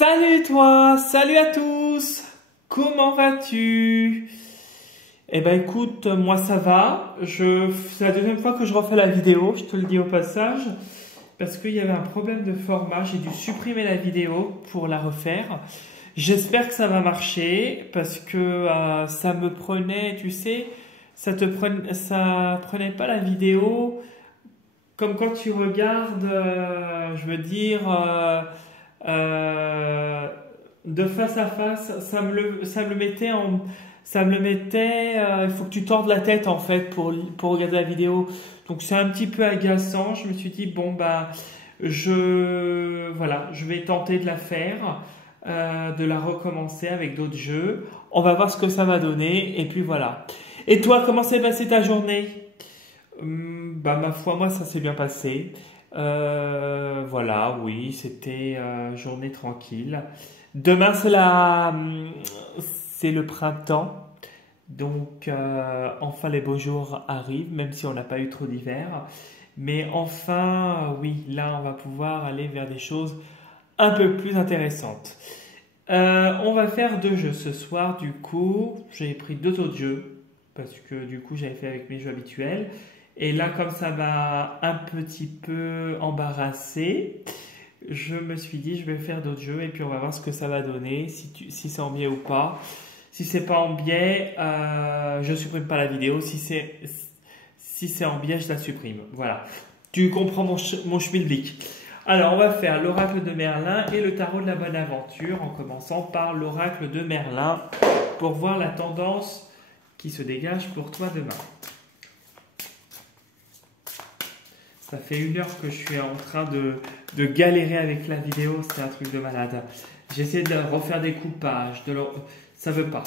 Salut toi, salut à tous, comment vas-tu? Eh ben écoute, moi ça va, c'est la deuxième fois que je refais la vidéo, je te le dis au passage, parce qu'il y avait un problème de format, j'ai dû supprimer la vidéo pour la refaire. J'espère que ça va marcher, parce que ça me prenait, tu sais, ça prenait pas la vidéo comme quand tu regardes, je veux dire, euh, de face à face, ça me le mettait il faut que tu tordes la tête en fait pour regarder la vidéo. Donc c'est un petit peu agaçant. Je me suis dit bon bah voilà, je vais tenter de la faire, de la recommencer avec d'autres jeux. On va voir ce que ça va donner et puis voilà. Et toi, comment s'est passée ta journée? Bah ma foi, moi ça s'est bien passé. Voilà, oui, c'était journée tranquille. Demain c'est le printemps, donc enfin les beaux jours arrivent, même si on n'a pas eu trop d'hiver. Mais enfin, oui, là on va pouvoir aller vers des choses un peu plus intéressantes. On va faire deux jeux ce soir, du coup, j'ai pris deux autres jeux parce que du coup j'avais fait avec mes jeux habituels. Et là, comme ça m'a un petit peu embarrassé, je me suis dit je vais faire d'autres jeux et puis on va voir ce que ça va donner, si c'est en biais ou pas. Si c'est pas en biais, je supprime pas la vidéo. Si c'est en biais, je la supprime. Voilà. Tu comprends mon schmilblick. Alors, on va faire l'oracle de Merlin et le tarot de la bonne aventure en commençant par l'oracle de Merlin pour voir la tendance qui se dégage pour toi demain. Ça fait 1 heure que je suis en train de galérer avec la vidéo, c'est un truc de malade. J'essaie de refaire des coupages, ça veut pas.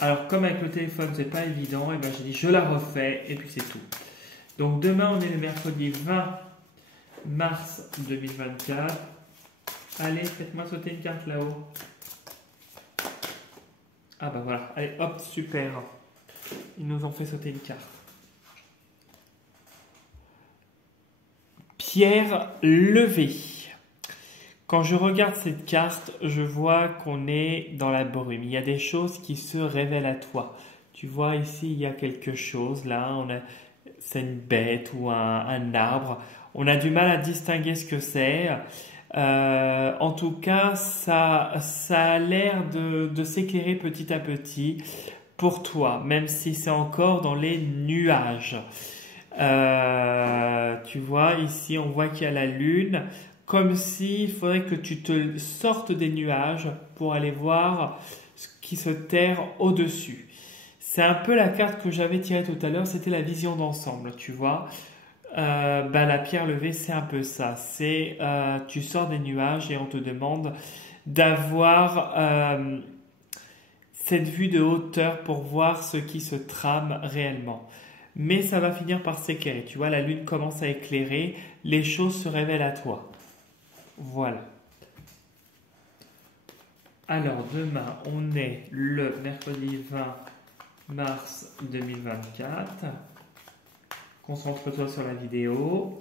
Alors comme avec le téléphone c'est pas évident, et ben j'ai dit je la refais et puis c'est tout. Donc demain on est le mercredi 20 mars 2024. Allez, faites-moi sauter une carte là-haut. Ah bah voilà, allez hop, super. Ils nous ont fait sauter une carte. Pierre levée. Quand je regarde cette carte, je vois qu'on est dans la brume. Il y a des choses qui se révèlent à toi. Tu vois ici, il y a quelque chose. Là, c'est une bête ou un arbre. On a du mal à distinguer ce que c'est. En tout cas, ça a l'air de s'éclairer petit à petit pour toi, même si c'est encore dans les nuages. Tu vois, ici, on voit qu'il y a la lune, comme s'il faudrait que tu te sortes des nuages pour aller voir ce qui se terre au-dessus. C'est un peu la carte que j'avais tirée tout à l'heure, c'était la vision d'ensemble, tu vois. La pierre levée, c'est un peu ça. C'est tu sors des nuages et on te demande d'avoir cette vue de hauteur pour voir ce qui se trame réellement. Mais ça va finir par s'éclairer. Tu vois, la lune commence à éclairer, les choses se révèlent à toi. Voilà. Alors, demain, on est le mercredi 20 mars 2024. Concentre-toi sur la vidéo.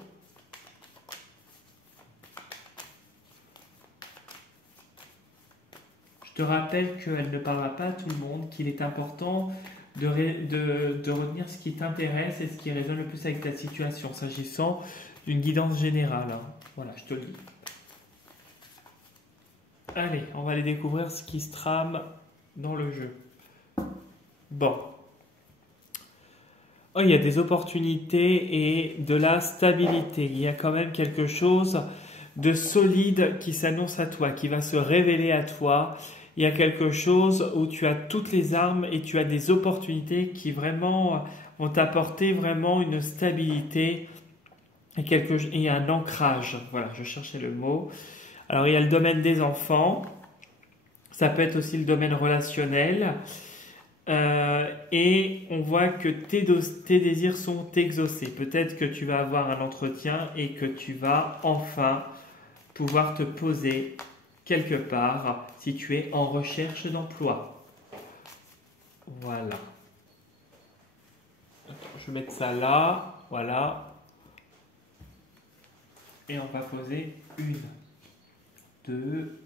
Je te rappelle qu'elle ne parlera pas à tout le monde, qu'il est important de retenir ce qui t'intéresse et ce qui résonne le plus avec ta situation, s'agissant d'une guidance générale. Voilà, je te le dis. Allez, on va aller découvrir ce qui se trame dans le jeu. Bon. Oh, il y a des opportunités et de la stabilité. Il y a quand même quelque chose de solide qui s'annonce à toi, qui va se révéler à toi. Il y a quelque chose où tu as toutes les armes et tu as des opportunités qui vraiment vont t'apporter vraiment une stabilité et un ancrage. Voilà, je cherchais le mot. Alors, il y a le domaine des enfants. Ça peut être aussi le domaine relationnel. Et on voit que tes désirs sont exaucés. Peut-être que tu vas avoir un entretien et que tu vas enfin pouvoir te poser quelque part si tu es en recherche d'emploi. Voilà. Je vais mettre ça là. Voilà. Et on va poser 1, 2,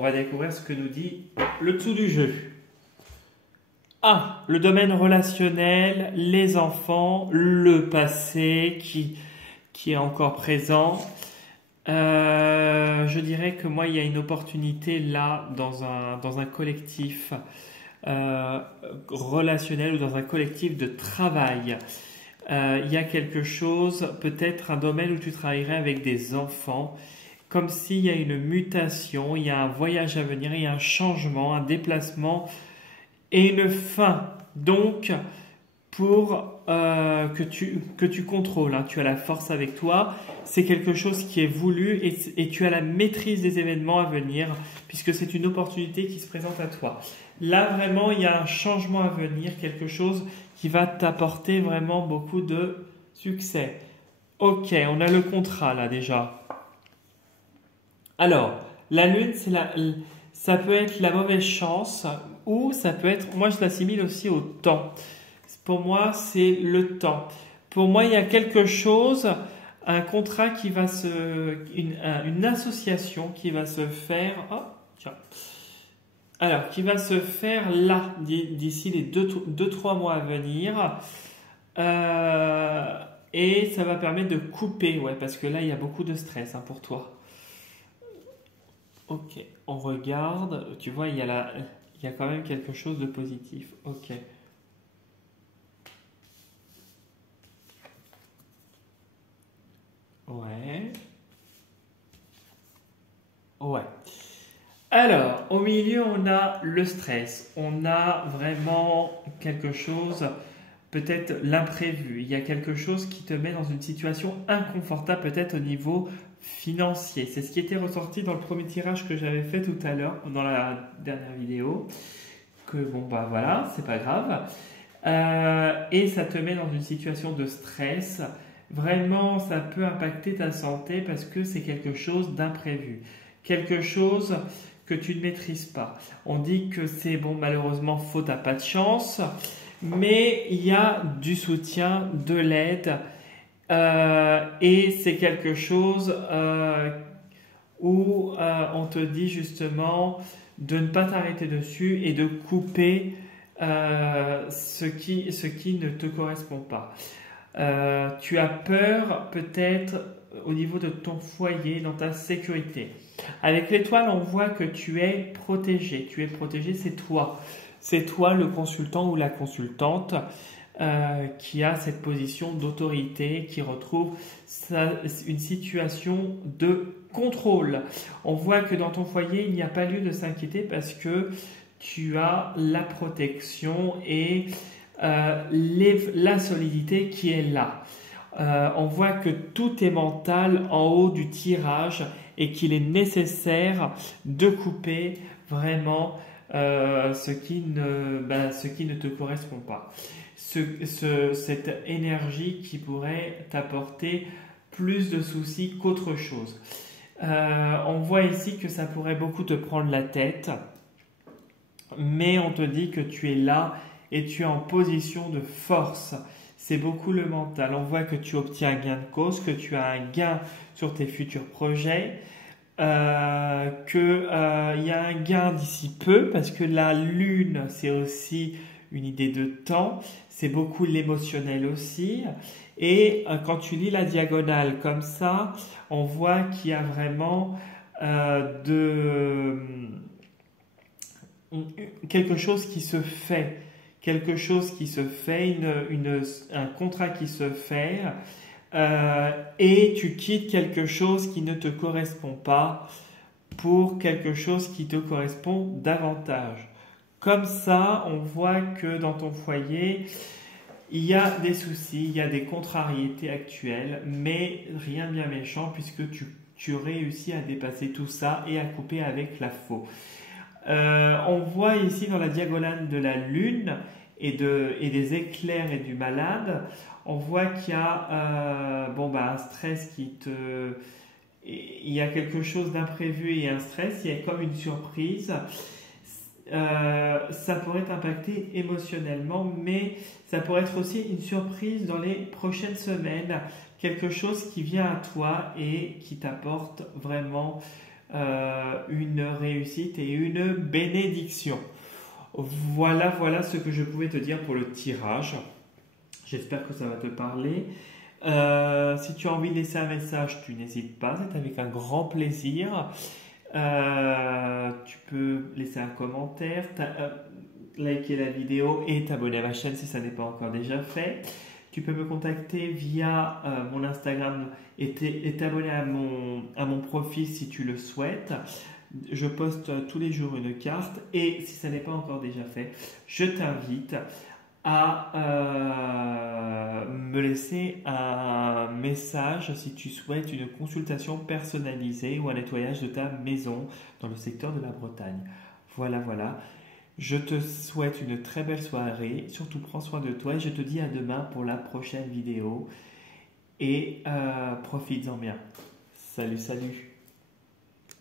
On va découvrir ce que nous dit le dessous du jeu. Ah, le domaine relationnel, les enfants, le passé qui est encore présent. Je dirais que moi, il y a une opportunité là dans un collectif relationnel ou dans un collectif de travail. Il y a quelque chose, peut-être un domaine où tu travaillerais avec des enfants, comme s'il y a une mutation, il y a un voyage à venir, il y a un changement, un déplacement et une fin. Donc, pour que tu contrôles, hein, tu as la force avec toi, c'est quelque chose qui est voulu et tu as la maîtrise des événements à venir puisque c'est une opportunité qui se présente à toi. Là, vraiment, il y a un changement à venir, quelque chose qui va t'apporter vraiment beaucoup de succès. Ok, on a le contrat là déjà. Alors, la lune, ça peut être la mauvaise chance ou ça peut être, moi je l'assimile aussi au temps. Pour moi, c'est le temps. Pour moi, il y a quelque chose, un contrat qui va une association qui va se faire. Oh, tiens. Alors, qui va se faire là, d'ici les 2-3 mois à venir. Et ça va permettre de couper, ouais, parce que là, il y a beaucoup de stress hein, pour toi. Ok, on regarde. Tu vois, il y a quand même quelque chose de positif. Ok. Ouais. Ouais. Alors, au milieu, on a le stress. On a vraiment quelque chose, peut-être l'imprévu. Il y a quelque chose qui te met dans une situation inconfortable, peut-être au niveau financier. C'est ce qui était ressorti dans le premier tirage que j'avais fait tout à l'heure, dans la dernière vidéo. Que bon, bah voilà, c'est pas grave. Et ça te met dans une situation de stress. Vraiment, ça peut impacter ta santé parce que c'est quelque chose d'imprévu. Quelque chose que tu ne maîtrises pas. On dit que c'est bon, malheureusement, faute à pas de chance, mais il y a du soutien, de l'aide, et c'est quelque chose où on te dit justement de ne pas t'arrêter dessus et de couper ce qui ne te correspond pas. Tu as peur peut-être au niveau de ton foyer, dans ta sécurité. Avec l'étoile, on voit que tu es protégé. Tu es protégé, c'est toi. C'est toi le consultant ou la consultante qui a cette position d'autorité, qui retrouve une situation de contrôle. On voit que dans ton foyer, il n'y a pas lieu de s'inquiéter parce que tu as la protection et la solidité qui est là. On voit que tout est mental en haut du tirage et qu'il est nécessaire de couper vraiment ce qui ne te correspond pas. Cette énergie qui pourrait t'apporter plus de soucis qu'autre chose. On voit ici que ça pourrait beaucoup te prendre la tête, mais on te dit que tu es là et tu es en position de force. C'est beaucoup le mental. On voit que tu obtiens un gain de cause, que tu as un gain sur tes futurs projets, qu'il y a un gain d'ici peu, parce que la lune, c'est aussi une idée de temps, c'est beaucoup l'émotionnel aussi. Et quand tu lis la diagonale comme ça, on voit qu'il y a vraiment quelque chose qui se fait. Quelque chose qui se fait, un contrat qui se fait, et tu quittes quelque chose qui ne te correspond pas pour quelque chose qui te correspond davantage. Comme ça, on voit que dans ton foyer, il y a des soucis, il y a des contrariétés actuelles, mais rien de bien méchant puisque tu réussis à dépasser tout ça et à couper avec la faux. On voit ici dans la diagonale de la lune et des éclairs et du malade, on voit qu'il y a un stress il y a quelque chose d'imprévu et un stress, il y a comme une surprise. Ça pourrait t'impacter émotionnellement, mais ça pourrait être aussi une surprise dans les prochaines semaines, quelque chose qui vient à toi et qui t'apporte vraiment une réussite et une bénédiction. Voilà ce que je pouvais te dire pour le tirage. J'espère que ça va te parler. Si tu as envie de laisser un message, tu n'hésites pas, c'est avec un grand plaisir. Tu peux laisser un commentaire, liker la vidéo et t'abonner à ma chaîne si ça n'est pas encore déjà fait. Tu peux me contacter via mon Instagram et t'abonner à mon profil si tu le souhaites. Je poste tous les jours une carte et si ça n'est pas encore déjà fait, je t'invite à me laisser un message si tu souhaites une consultation personnalisée ou un nettoyage de ta maison dans le secteur de la Bretagne. Voilà. Je te souhaite une très belle soirée. Surtout prends soin de toi et je te dis à demain pour la prochaine vidéo. Et profites-en bien. Salut.